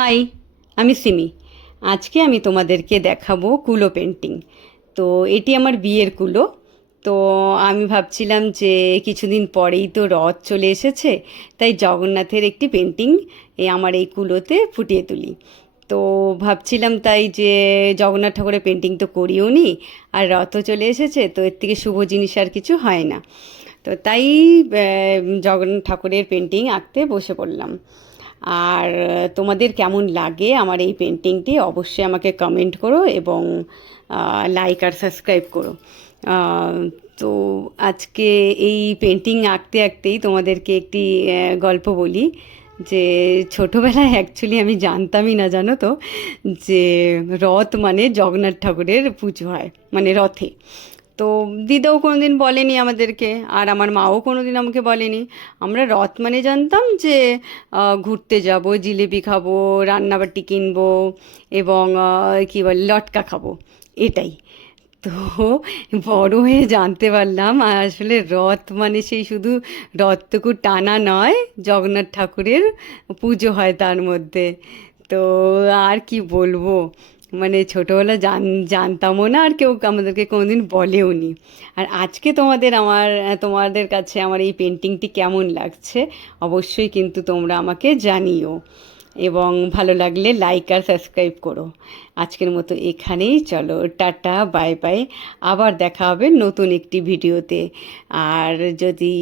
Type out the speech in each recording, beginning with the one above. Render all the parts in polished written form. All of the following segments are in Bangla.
হাই, আমি সিমি। আজকে আমি তোমাদেরকে দেখাবো কুলো পেন্টিং। তো এটি আমার বিয়ের কুলো। তো আমি ভাবছিলাম যে কিছুদিন পরেই তো রথ চলে এসেছে, তাই জগন্নাথের একটি পেন্টিং আমার এই কুলোতে ফুটিয়ে তুলি। তো ভাবছিলাম তাই যে জগন্নাথ ঠাকুরের পেন্টিং তো করিও নি, আর রথও চলে এসেছে, তো এর থেকে শুভ জিনিস আর কিছু হয় না। তো তাই জগন্নাথ ঠাকুরের পেন্টিং আঁকতে বসে পড়লাম। আর তোমাদের কেমন লাগে আমার এই পেন্টিংটি অবশ্যই আমাকে কমেন্ট করো এবং লাইক আর সাবস্ক্রাইব করো। আহ, তো আজকে এই পেন্টিং আঁকতে আঁকতেই তোমাদেরকে একটি গল্প বলি যে ছোটোবেলায় অ্যাকচুয়ালি আমি জানতামই না, জানো তো, যে রথ মানে জগন্নাথ ঠাকুরের পুজো হয়, মানে রথে। তো দিদাও কোনোদিন বলেনি আমাদেরকে, আর আমার মাও কোনোদিন আমাকে বলেনি। আমরা রথ মানে জানতাম যে ঘুরতে যাব, জিলিপি খাবো, রান্নাবাটি কিনবো এবং কী বলে লটকা খাবো, এটাই। তো বড় হয়ে জানতে পারলাম আসলে রথ মানে সেই শুধু রথটুকু টানা নয়, জগন্নাথ ঠাকুরের পুজো হয় তার মধ্যে। তো আর কি বলবো, মানে ছোটোবেলা জানতামও না, আর কেউ আমাদেরকে কোনোদিন বলেও নি। আর আজকে তোমাদের কাছে আমার এই পেন্টিংটি কেমন লাগছে অবশ্যই কিন্তু তোমরা আমাকে জানিও, এবং ভালো লাগলে লাইক আর সাবস্ক্রাইব করো। আজকের মতো এখানেই, চলো টাটা, বাই বাই। আবার দেখা হবে নতুন একটি ভিডিওতে। আর যদি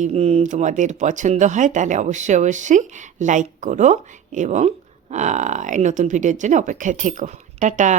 তোমাদের পছন্দ হয় তাহলে অবশ্যই অবশ্যই লাইক করো এবং নতুন ভিডিওর জন্য অপেক্ষায় থেকো। টাটা।